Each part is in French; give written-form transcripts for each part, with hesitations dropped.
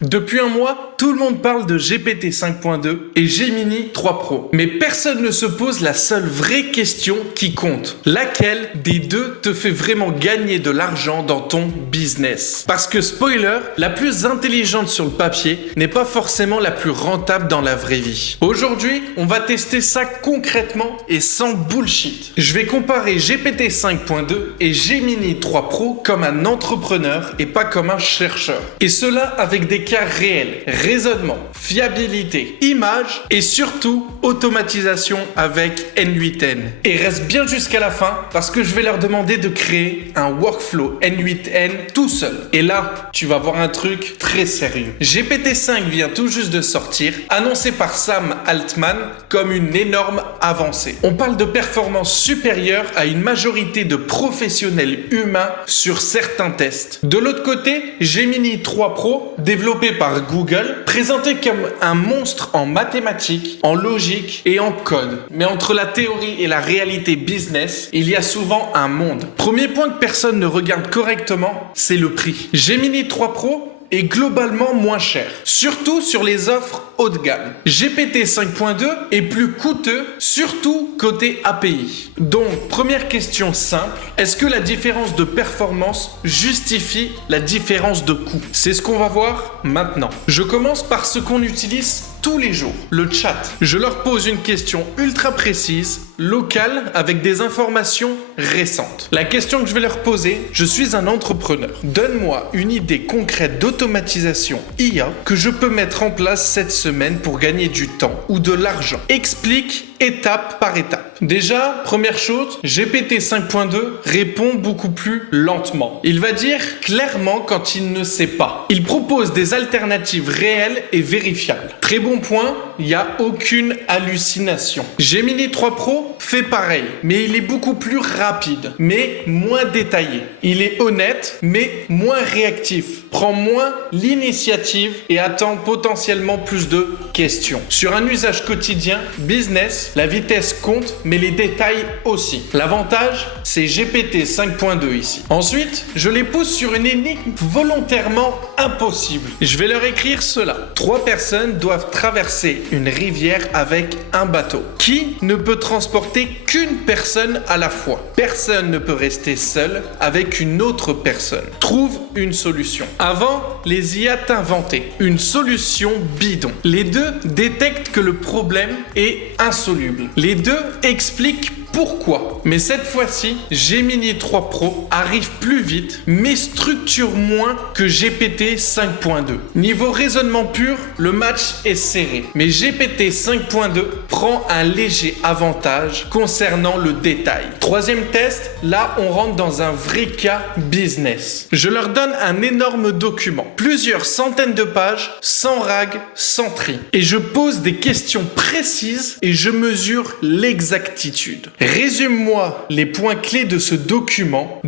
Depuis un mois, tout le monde parle de GPT 5.2 et Gemini 3 Pro. Mais personne ne se pose la seule vraie question qui compte. Laquelle des deux te fait vraiment gagner de l'argent dans ton business? Parce que spoiler, la plus intelligente sur le papier n'est pas forcément la plus rentable dans la vraie vie. Aujourd'hui, on va tester ça concrètement et sans bullshit. Je vais comparer GPT 5.2 et Gemini 3 Pro comme un entrepreneur et pas comme un chercheur. Et cela avec des cas réels, raisonnement, fiabilité, image et surtout automatisation avec N8N. Et reste bien jusqu'à la fin parce que je vais leur demander de créer un workflow N8N tout seul. Et là, tu vas voir un truc très sérieux. GPT-5 vient tout juste de sortir, annoncé par Sam Altman comme une énorme avancée. On parle de performance supérieure à une majorité de professionnels humains sur certains tests. De l'autre côté, Gemini 3 Pro, développé par Google, présenté comme un monstre en mathématiques, en logique et en code. Mais entre la théorie et la réalité business, il y a souvent un monde. Premier point que personne ne regarde correctement, c'est le prix. Gemini 3 Pro est globalement moins cher, surtout sur les offres haut de gamme. GPT 5.2 est plus coûteux, surtout côté API. Donc, première question simple, est-ce que la différence de performance justifie la différence de coût? C'est ce qu'on va voir maintenant. Je commence par ce qu'on utilise tous les jours, le chat. Je leur pose une question ultra précise, locale, avec des informations récentes. La question que je vais leur poser, je suis un entrepreneur. Donne-moi une idée concrète d'automatisation IA que je peux mettre en place cette semaine pour gagner du temps ou de l'argent. Explique étape par étape. Déjà, première chose, GPT 5.2 répond beaucoup plus lentement. Il va dire clairement quand il ne sait pas. Il propose des alternatives réelles et vérifiables. Très bon point, il n'y a aucune hallucination. Gemini 3 Pro fait pareil, mais il est beaucoup plus rapide, mais moins détaillé. Il est honnête, mais moins réactif, prend moins l'initiative et attend potentiellement plus de questions. Sur un usage quotidien, business, la vitesse compte, mais les détails aussi. L'avantage, c'est GPT 5.2 ici. Ensuite, je les pousse sur une énigme volontairement impossible. Je vais leur écrire cela. 3 personnes doivent traverser une rivière avec un bateau. Qui ne peut transporter qu'une personne à la fois? Personne ne peut rester seul avec une autre personne. Trouve une solution. Avant, les IA t'inventaient une solution bidon. Les deux détectent que le problème est insoluble. Les deux expliquent pourquoi. Mais cette fois-ci, Gemini 3 Pro arrive plus vite, mais structure moins que GPT 5.2. Niveau raisonnement pur, le match est serré. Mais GPT 5.2 prend un léger avantage concernant le détail. Troisième test, là on rentre dans un vrai cas business. Je leur donne un énorme document, plusieurs centaines de pages, sans rag, sans tri. Et je pose des questions précises et je mesure l'exactitude. Résume-moi les points clés de ce document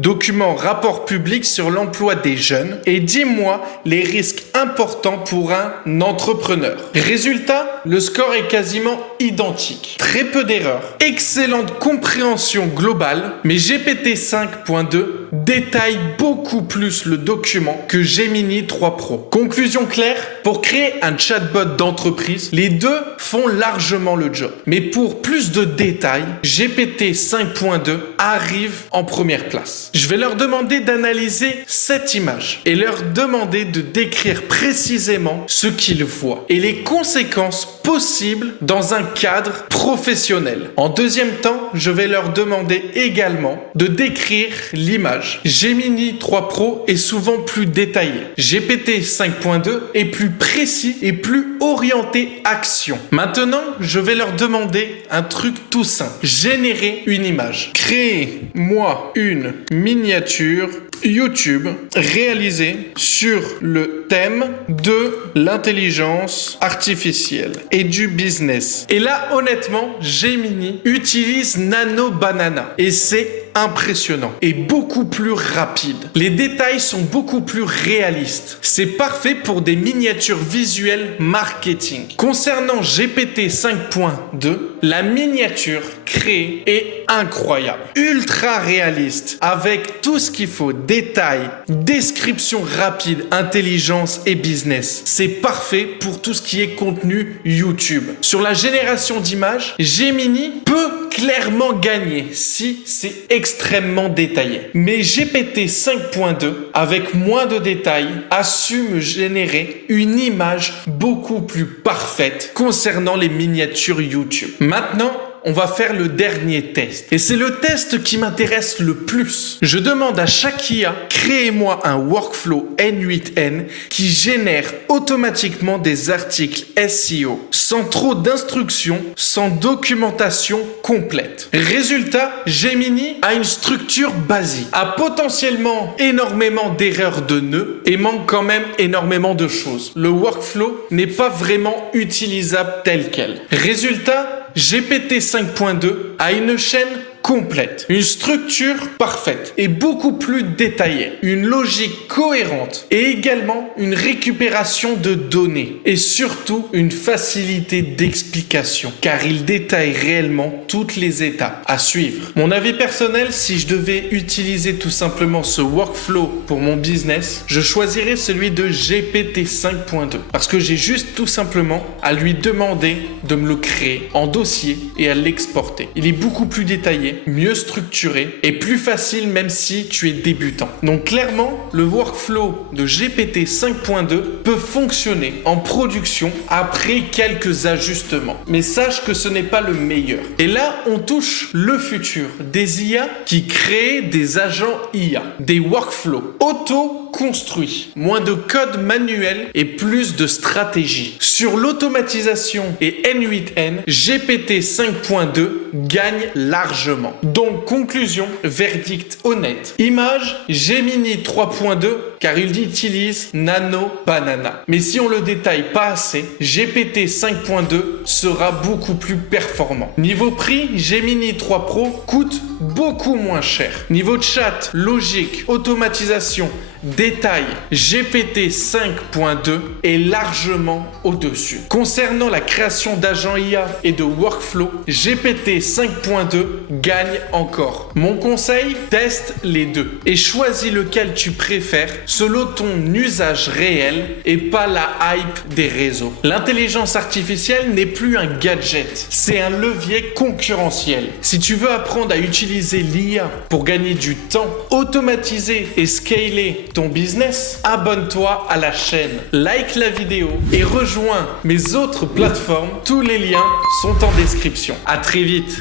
rapport public sur l'emploi des jeunes, et dis-moi les risques importants pour un entrepreneur. Résultat, le score est quasiment identique. Très peu d'erreurs. Excellente compréhension globale, mais GPT 5.2 détaille beaucoup plus le document que Gemini 3 Pro. Conclusion claire, pour créer un chatbot d'entreprise, les deux font largement le job. Mais pour plus de détails, GPT 5.2 arrive en première place. Je vais leur demander d'analyser cette image et leur demander de décrire précisément ce qu'ils voient et les conséquences possibles dans un cadre professionnel. En deuxième temps, je vais leur demander également de décrire l'image. Gemini 3 Pro est souvent plus détaillé. GPT 5.2 est plus précis et plus orienté action. Maintenant, je vais leur demander un truc tout simple. Générer une image. Créez-moi une miniature YouTube réalisée sur le thème de l'intelligence artificielle et du business. Et là, honnêtement, Gemini utilise Nano Banana et c'est impressionnant et beaucoup plus rapide. Les détails sont beaucoup plus réalistes. C'est parfait pour des miniatures visuelles marketing. Concernant GPT 5.2, la miniature créée est incroyable. Ultra réaliste, avec tout ce qu'il faut, détails, description rapide, intelligence et business. C'est parfait pour tout ce qui est contenu YouTube. Sur la génération d'images, Gemini peut clairement gagner si c'est extrêmement détaillé. Mais GPT 5.2, avec moins de détails, a su me générer une image beaucoup plus parfaite concernant les miniatures YouTube. Maintenant, on va faire le dernier test. Et c'est le test qui m'intéresse le plus. Je demande à chaque IA, créez-moi un workflow N8N qui génère automatiquement des articles SEO, sans trop d'instructions, sans documentation complète. Résultat, Gemini a une structure basique, a potentiellement énormément d'erreurs de nœuds et manque quand même énormément de choses. Le workflow n'est pas vraiment utilisable tel quel. Résultat, GPT 5.2 a une chaîne complète, une structure parfaite et beaucoup plus détaillée, une logique cohérente et également une récupération de données et surtout une facilité d'explication car il détaille réellement toutes les étapes à suivre. Mon avis personnel, si je devais utiliser tout simplement ce workflow pour mon business, je choisirais celui de GPT 5.2 parce que j'ai juste tout simplement à lui demander de me le créer en dossier et à l'exporter. Il est beaucoup plus détaillé, mieux structuré et plus facile même si tu es débutant. Donc clairement, le workflow de GPT 5.2 peut fonctionner en production après quelques ajustements. Mais sache que ce n'est pas le meilleur. Et là, on touche le futur des IA qui créent des agents IA, des workflows auto-construits, moins de code manuel et plus de stratégie. Sur l'automatisation et N8N, GPT 5.2 gagne largement. Donc conclusion, verdict honnête. Image, Gemini 3.2 car il utilise Nano Banana. Mais si on le détaille pas assez, GPT 5.2 sera beaucoup plus performant. Niveau prix, Gemini 3 Pro coûte beaucoup moins cher. Niveau chat, logique, automatisation, détail, GPT 5.2 est largement au-dessus. Concernant la création d'agents IA et de workflow, GPT 5.2 gagne encore. Mon conseil, teste les deux et choisis lequel tu préfères selon ton usage réel et pas la hype des réseaux. L'intelligence artificielle n'est plus un gadget, c'est un levier concurrentiel. Si tu veux apprendre à utiliser l'IA pour gagner du temps, automatiser et scaler ton business, abonne-toi à la chaîne, like la vidéo et rejoins mes autres plateformes. Tous les liens sont en description. À très vite.